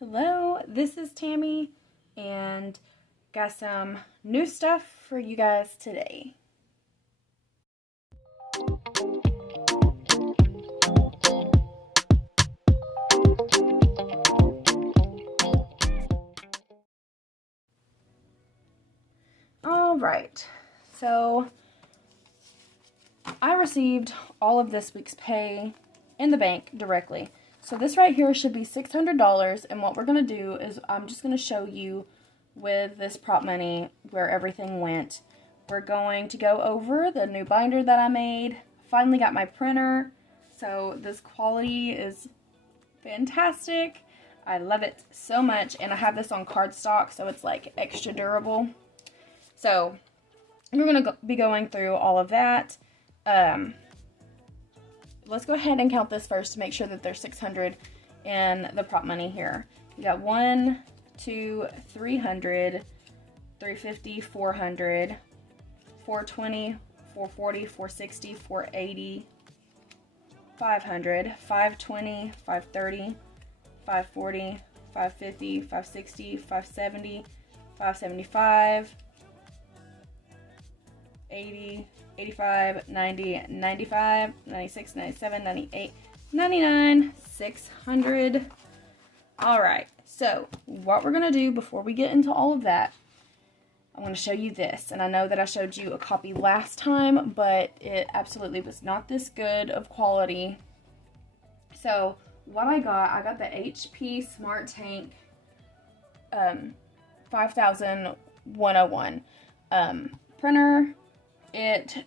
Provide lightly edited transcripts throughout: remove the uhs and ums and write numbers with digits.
Hello, this is Tammy, and got some new stuff for you guys today. All right, so I received all of this week's pay in the bank directly. So this right here should be $600, and what we're going to do is I'm just going to show you with this prop money where everything went. We're going to go over the new binder that I made. Finally got my printer, so this quality is fantastic. I love it so much, and I have this on cardstock, so it's like extra durable. So we're going to be going through all of that. Let's go ahead and count this first to make sure that there's 600 in the prop money here. We got 1, 2, 300, 350, 400, 420, 440, 460, 480, 500, 520, 530, 540, 550, 560, 570, 575, 80, 85, 90, 95, 96, 97, 98, 99, 600. Alright, so what we're going to do before we get into all of that, I'm going to show you this. And I know that I showed you a copy last time, but it absolutely was not this good of quality. So what I got the HP Smart Tank 5101 printer. It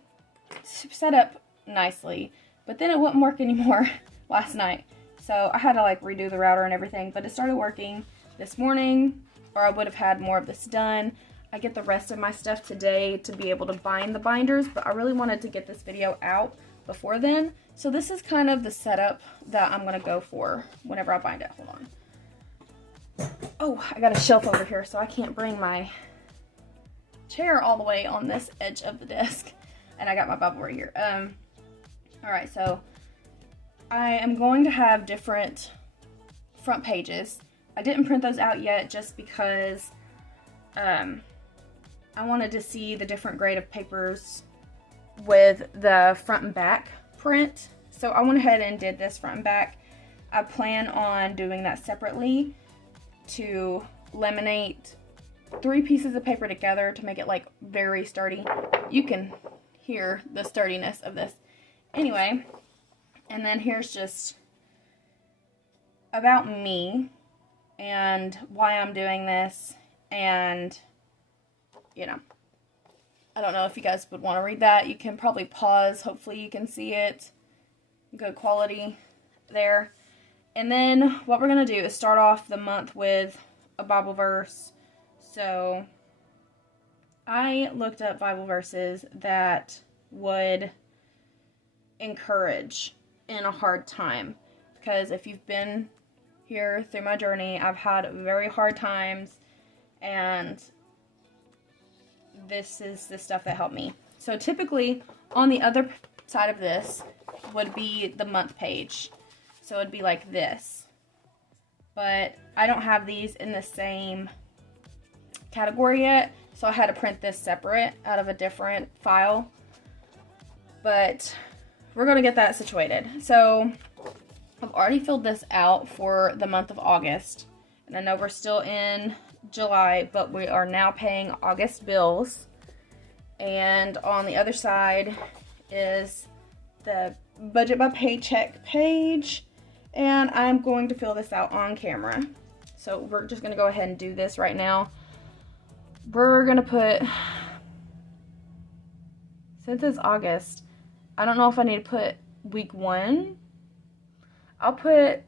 set up nicely, but then it wouldn't work anymore last night. So I had to like redo the router and everything, but it started working this morning, or I would have had more of this done. I get the rest of my stuff today to be able to bind the binders, but I really wanted to get this video out before then. So this is kind of the setup that I'm going to go for whenever I bind it. Hold on. Oh, I got a shelf over here, so I can't bring my chair all the way on this edge of the desk, and I got my Bible right here. Alright, so I am going to have different front pages. I didn't print those out yet just because I wanted to see the different grade of papers with the front and back print. So I went ahead and did this front and back. I plan on doing that separately to laminate 3 pieces of paper together to make it like very sturdy. You can hear the sturdiness of this. Anyway, and then here's just about me and why I'm doing this, and you know, I don't know if you guys would want to read that. You can probably pause. Hopefully you can see it. Good quality there. And then what we're going to do is start off the month with a Bible verse. So I looked up Bible verses that would encourage in a hard time, because if you've been here through my journey, I've had very hard times, and this is the stuff that helped me. So typically on the other side of this would be the month page, so it'd be like this, but I don't have these in the same category yet, so I had to print this separate out of a different file, but we're going to get that situated. So I've already filled this out for the month of August, and I know we're still in July, but we are now paying August bills. And on the other side is the budget by paycheck page, and I'm going to fill this out on camera. So we're just going to go ahead and do this right now. We're going to put, since it's August, I don't know if I need to put week 1. I'll put,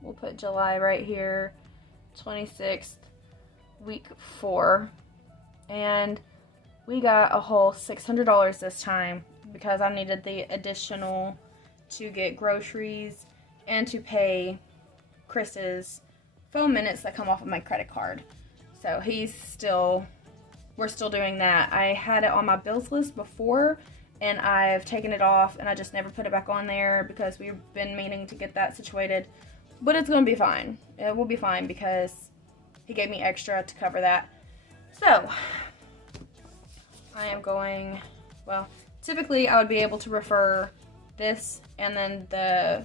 we'll put July right here, 26th, week 4. And we got a whole $600 this time because I needed the additional to get groceries and to pay Chris's phone minutes that come off of my credit card. So we're still doing that. I had it on my bills list before, and I've taken it off, and I just never put it back on there because we've been meaning to get that situated. But it's going to be fine. It will be fine because he gave me extra to cover that. So, I am going, well, typically I would be able to refer this and then the,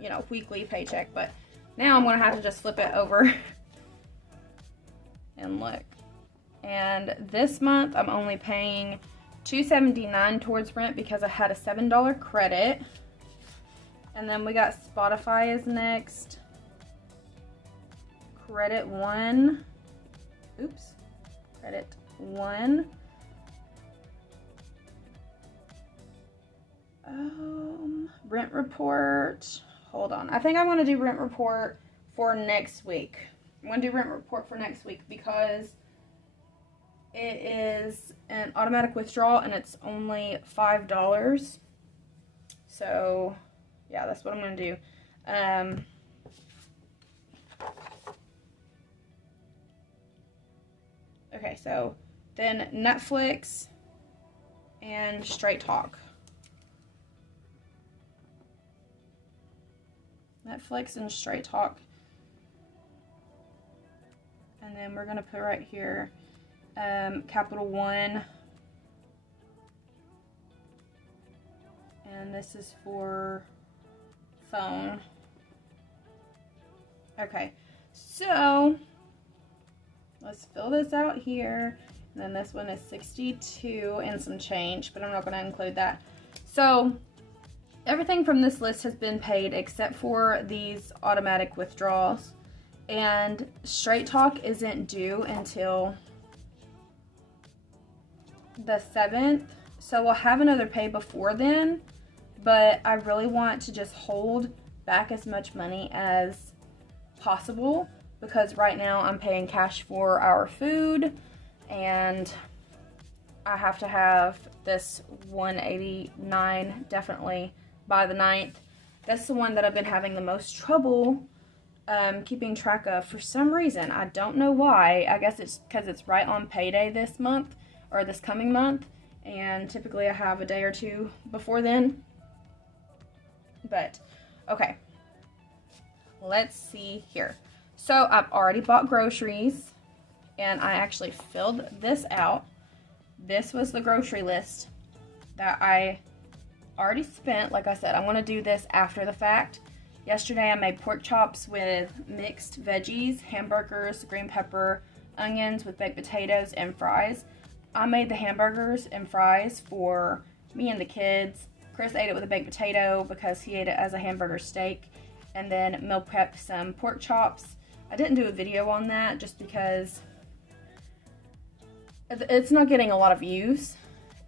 you know, weekly paycheck. But now I'm going to have to just flip it over and look. And this month I'm only paying $2.79 towards rent because I had a $7 credit. And then we got Spotify is next. Credit 1. Oops. Credit 1. Rent report. Hold on. I think I want to do rent report for next week. I'm going to do rent report for next week because it is an automatic withdrawal and it's only $5. So, yeah, that's what I'm going to do. Okay, so then Netflix and Straight Talk. Netflix and Straight Talk. And then we're going to put right here Capital One. And this is for phone. Okay, so let's fill this out here. And then this one is 62 and some change, but I'm not going to include that. So everything from this list has been paid except for these automatic withdrawals. And Straight Talk isn't due until the 7th. So we'll have another pay before then. But I really want to just hold back as much money as possible because right now I'm paying cash for our food and I have to have this $189 definitely by the 9th. That's the one that I've been having the most trouble keeping track of for some reason. I don't know why. I guess it's because it's right on payday this month or this coming month, and typically I have a day or two before then. But okay, let's see here. So I've already bought groceries and I actually filled this out. This was the grocery list that I already spent. Like I said, I'm going to do this after the fact. Yesterday I made pork chops with mixed veggies, hamburgers, green pepper, onions with baked potatoes, and fries. I made the hamburgers and fries for me and the kids. Chris ate it with a baked potato because he ate it as a hamburger steak. And then meal prepped some pork chops. I didn't do a video on that just because it's not getting a lot of views.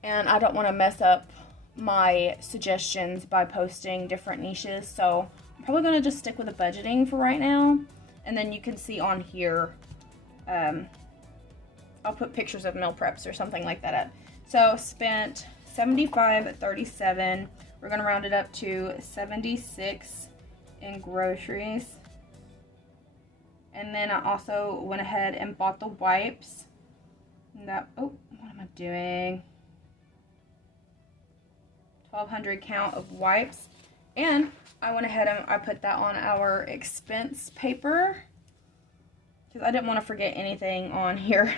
And I don't want to mess up my suggestions by posting different niches. So I'm probably going to just stick with the budgeting for right now. And then you can see on here, I'll put pictures of meal preps or something like that up. So spent $75.37. We're going to round it up to $76 in groceries. And then I also went ahead and bought the wipes. That, oh, what am I doing? 1,200 count of wipes. And I went ahead and I put that on our expense paper because I didn't want to forget anything on here.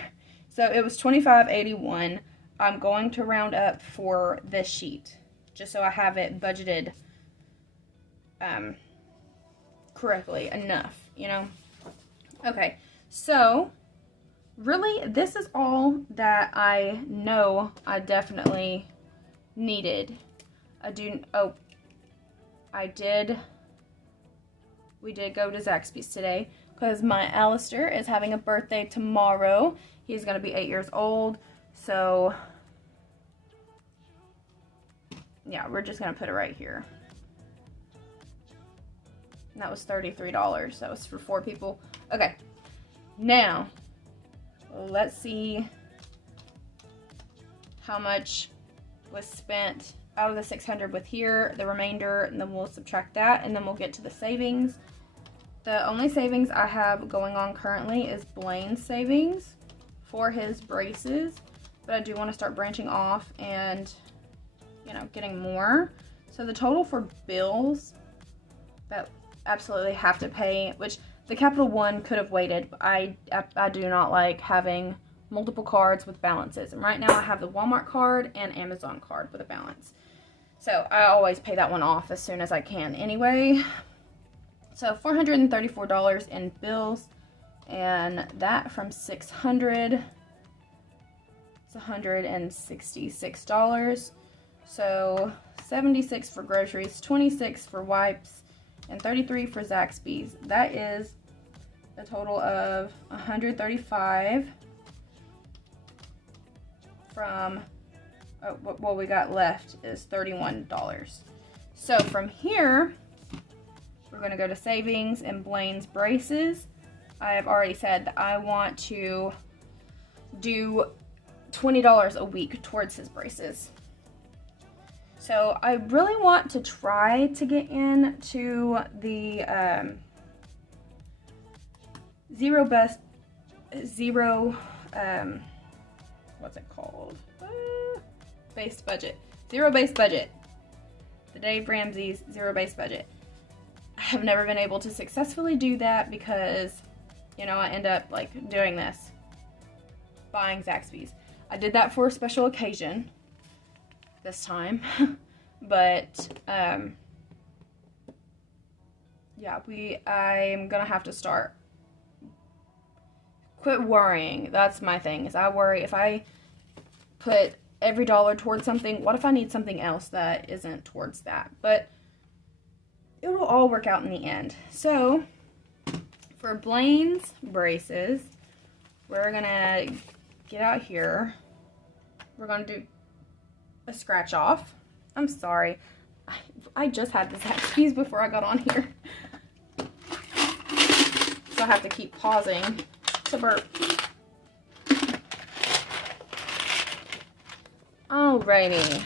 So it was $25.81. I'm going to round up for this sheet just so I have it budgeted correctly enough, you know. Okay, so really this is all that I know I definitely needed. We did go to Zaxby's today because my Alistair is having a birthday tomorrow. He's going to be 8 years old. So, yeah, we're just going to put it right here. And that was $33. That was for 4 people. Okay, now, let's see how much was spent out of the 600 with here, the remainder, and then we'll subtract that, and then we'll get to the savings. The only savings I have going on currently is Blaine's savings for his braces, but I do want to start branching off and, you know, getting more. So the total for bills that absolutely have to pay, which the Capital One could have waited. But I do not like having multiple cards with balances. And right now I have the Walmart card and Amazon card with a balance. So I always pay that one off as soon as I can anyway. So $434 in bills, and that from 600, it's $166. So 76 for groceries, 26 for wipes, and 33 for Zaxby's. That is a total of 135 from, what we got left is $31. So from here, we're going to go to savings and Blaine's braces. I have already said that I want to do $20 a week towards his braces. So I really want to try to get into the what's it called? Based budget. Zero-based budget. The Dave Ramsey's zero-based budget. I have never been able to successfully do that because, you know, I end up like doing this. Buying Zaxby's. I did that for a special occasion this time. But, yeah, I'm gonna have to quit worrying. That's my thing, is I worry if I put every dollar towards something, what if I need something else that isn't towards that? But it will all work out in the end. So, for Blaine's braces, we're gonna get out here. We're gonna do a scratch off. I'm sorry. I just had the Zaxby's before I got on here. So I have to keep pausing to burp. Alrighty.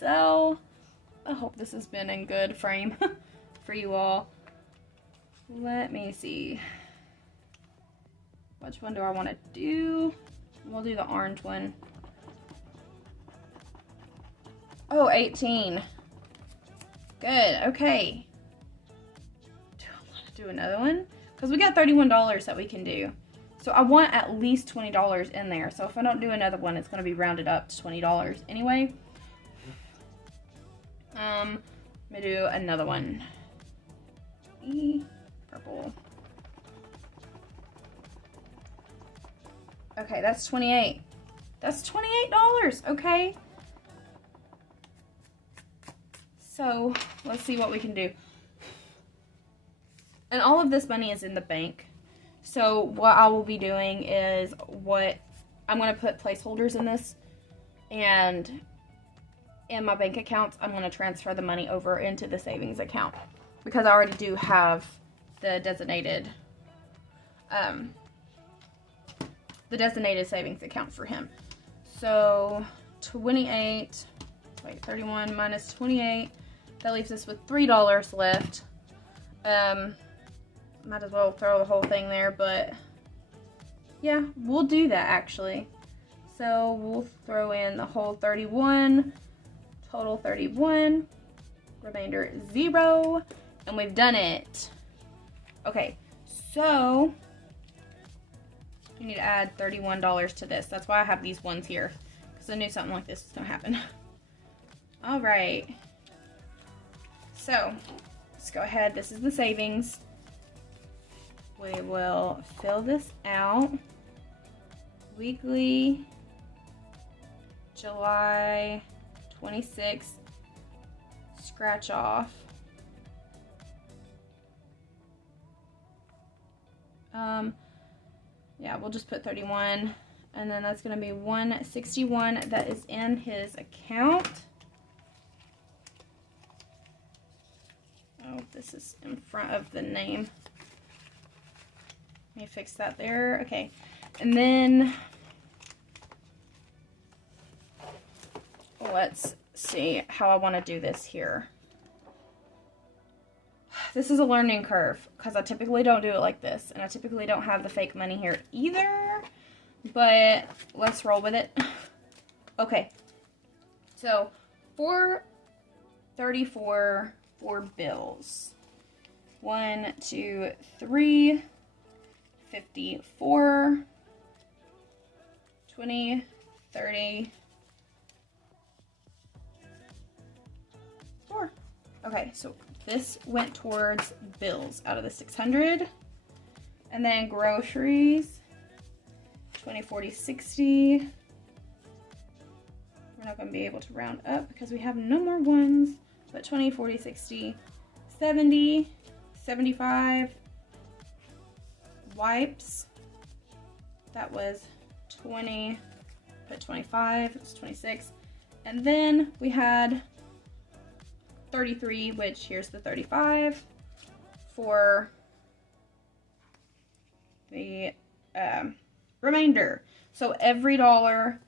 So, I hope this has been in good frame for you all. Let me see. Which one do I want to do? We'll do the orange one. Oh, 18. Good, okay. Do I want to do another one? Because we got $31 that we can do. So I want at least $20 in there. So if I don't do another one, it's going to be rounded up to $20 anyway. Let me do another one. Purple. Okay, that's 28. That's $28, okay. So, let's see what we can do. And all of this money is in the bank. So, what I will be doing is I'm going to put placeholders in this. And in my bank accounts, I'm going to transfer the money over into the savings account. Because I already do have the designated savings account for him. So, 31 minus 28. That leaves us with $3 left. Might as well throw the whole thing there, but yeah, we'll do that actually. So we'll throw in the whole 31, total 31, remainder 0, and we've done it. Okay, so you need to add $31 to this. That's why I have these ones here, because I knew something like this was gonna happen. All right. So, let's go ahead. This is the savings. We will fill this out. Weekly, July 26th, scratch off. Yeah, we'll just put 31, and then that's going to be 161 that is in his account. Oh, this is in front of the name. Let me fix that there. Okay. And then let's see how I want to do this here. This is a learning curve because I typically don't do it like this, and I typically don't have the fake money here either, but let's roll with it. Okay. So, $434 for bills. 1, 2, 3, 54, 20, 30, 4. Okay, so this went towards bills out of the 600. And then groceries, 20, 40, 60. We're not going to be able to round up because we have no more ones, but 20, 40, 60, 70, 75. Wipes, that was 20, put 25, it's 26. And then we had 33, which here's the 35 for the remainder. So every dollar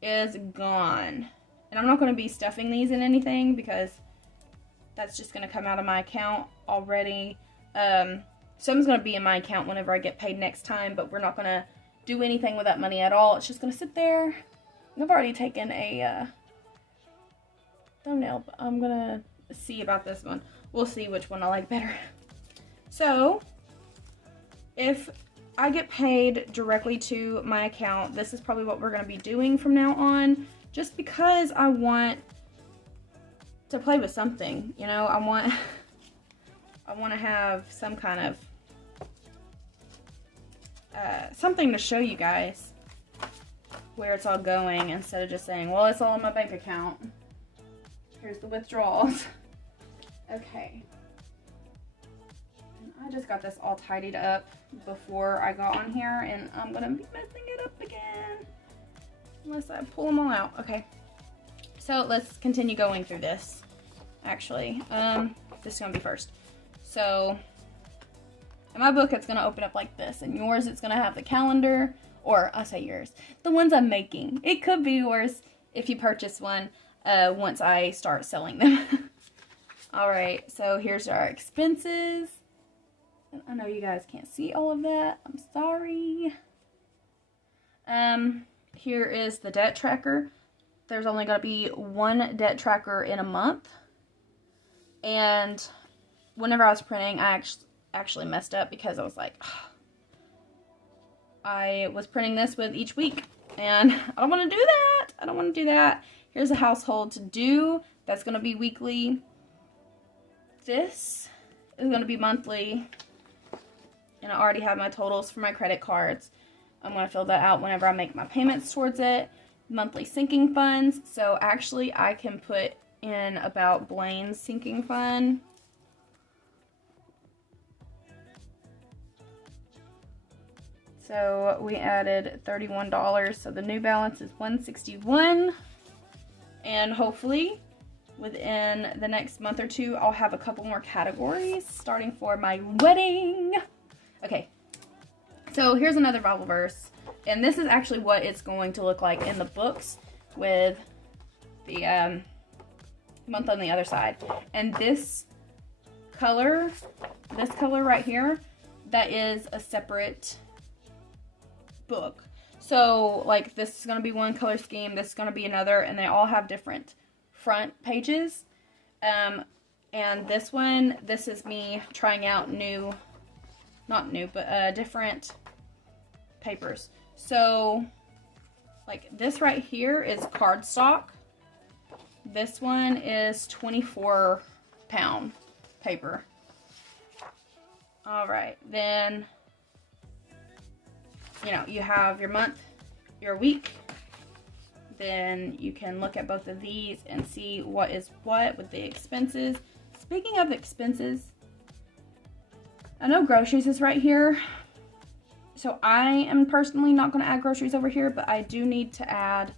is gone. And I'm not going to be stuffing these in anything because that's just going to come out of my account already. Some's going to be in my account whenever I get paid next time, but we're not going to do anything with that money at all. It's just going to sit there. And I've already taken a thumbnail, but I'm going to see about this one. We'll see which one I like better. So, if I get paid directly to my account, this is probably what we're going to be doing from now on, just because I want to play with something, you know. I want to have some kind of something to show you guys where it's all going, instead of just saying, well, it's all in my bank account. Here's the withdrawals. Okay. And I just got this all tidied up before I got on here, and I'm going to be messing it up again unless I pull them all out. Okay. So let's continue going through this. Actually, this is going to be first. So, in my book, it's going to open up like this. And yours, it's going to have the calendar. Or, I say yours. The ones I'm making. It could be yours if you purchase one once I start selling them. Alright, so here's our expenses. I know you guys can't see all of that. I'm sorry. Here is the debt tracker. There's only going to be one debt tracker in a month. And whenever I was printing, I actually messed up because I was like, I was printing this with each week, and I don't want to do that. I don't want to do that. Here's a household to do. That's going to be weekly. This is going to be monthly, and I already have my totals for my credit cards. I'm going to fill that out whenever I make my payments towards it. Monthly sinking funds. So actually, I can put in about Blaine's sinking fund. So we added $31, so the new balance is $161. And hopefully within the next month or two, I'll have a couple more categories starting for my wedding. Okay, so here's another Bible verse. And this is actually what it's going to look like in the books with the month on the other side. And this color right here, that is a separate book. So like this is going to be one color scheme, this is going to be another, and they all have different front pages. And this one, this is me trying out different papers. So like this right here is cardstock. This one is 24-pound paper. Alright, then you know, you have your month, your week. Then you can look at both of these and see what is what with the expenses. Speaking of expenses, I know groceries is right here. So I am personally not going to add groceries over here, but I do need to add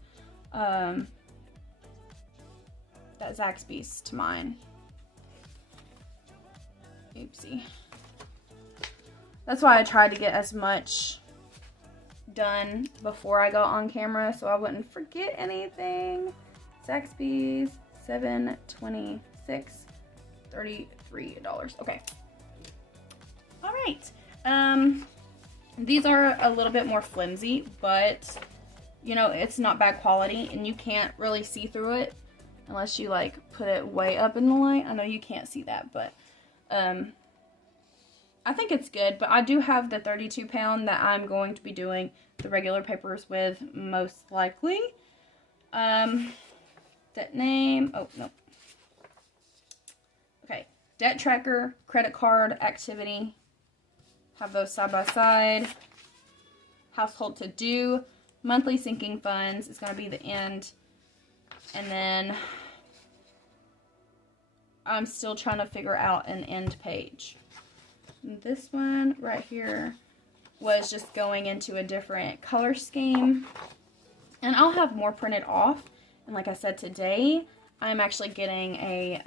that Zaxby's to mine. Oopsie. That's why I tried to get as much done before I got on camera so I wouldn't forget anything. Zaxby's, $7.26, $33. Okay. All right. These are a little bit more flimsy, but you know, it's not bad quality, and you can't really see through it unless you like put it way up in the light. I know you can't see that, but I think it's good, but I do have the 32 pound that I'm going to be doing the regular papers with most likely. Debt name, oh, no. Okay, debt tracker, credit card, activity. Have those side by side. Household to do, monthly sinking funds is going to be the end. And then I'm still trying to figure out an end page. And this one right here was just going into a different color scheme. And I'll have more printed off. And like I said, today I'm actually getting a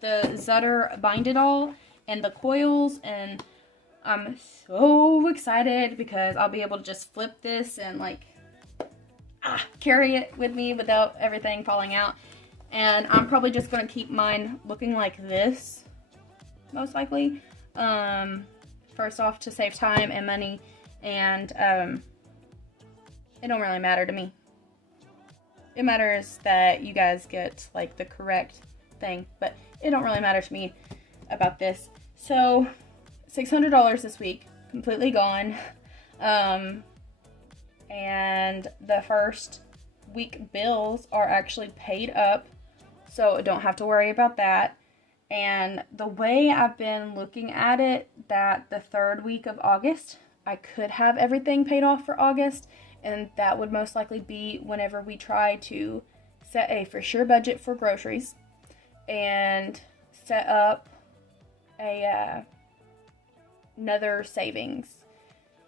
the Zutter Bind It All and the coils, and I'm so excited because I'll be able to just flip this and like carry it with me without everything falling out. And I'm probably just going to keep mine looking like this, most likely. First off, to save time and money, and it don't really matter to me. It matters that you guys get like the correct thing, but it don't really matter to me about this. So $600 this week, completely gone. And the first week bills are actually paid up, so I don't have to worry about that. And the way I've been looking at it, that the third week of August, I could have everything paid off for August, and that would most likely be whenever we try to set a for sure budget for groceries and set up a another savings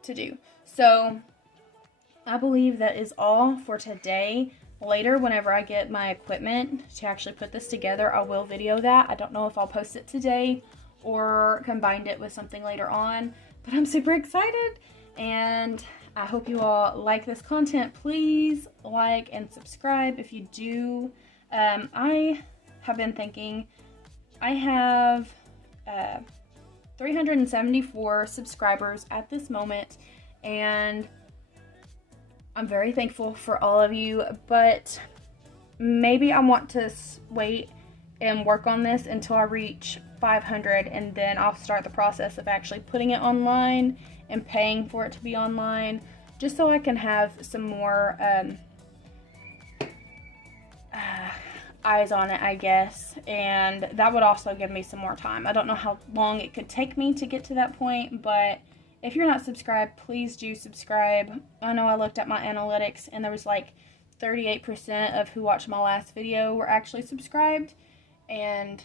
to do. So I believe that is all for today. Later, whenever I get my equipment to actually put this together, I will video that. I don't know if I'll post it today or combine it with something later on, but I'm super excited, and I hope you all like this content. Please like and subscribe if you do. I have been thinking, I have 374 subscribers at this moment, and I'm very thankful for all of you, but maybe I want to wait and work on this until I reach 500, and then I'll start the process of actually putting it online and paying for it to be online, just so I can have some more eyes on it, I guess, and that would also give me some more time. I don't know how long it could take me to get to that point, but if you're not subscribed, please do subscribe. I know I looked at my analytics and there was like 38% of who watched my last video were actually subscribed, and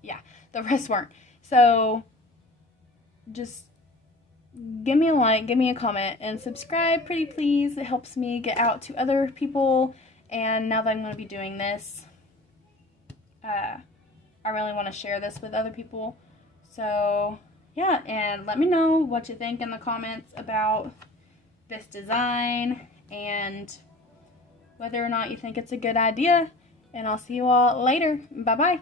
yeah, the rest weren't. So just give me a like, give me a comment, and subscribe, pretty please. It helps me get out to other people, and now that I'm going to be doing this, I really want to share this with other people. So yeah, and let me know what you think in the comments about this design and whether or not you think it's a good idea. And I'll see you all later. Bye-bye.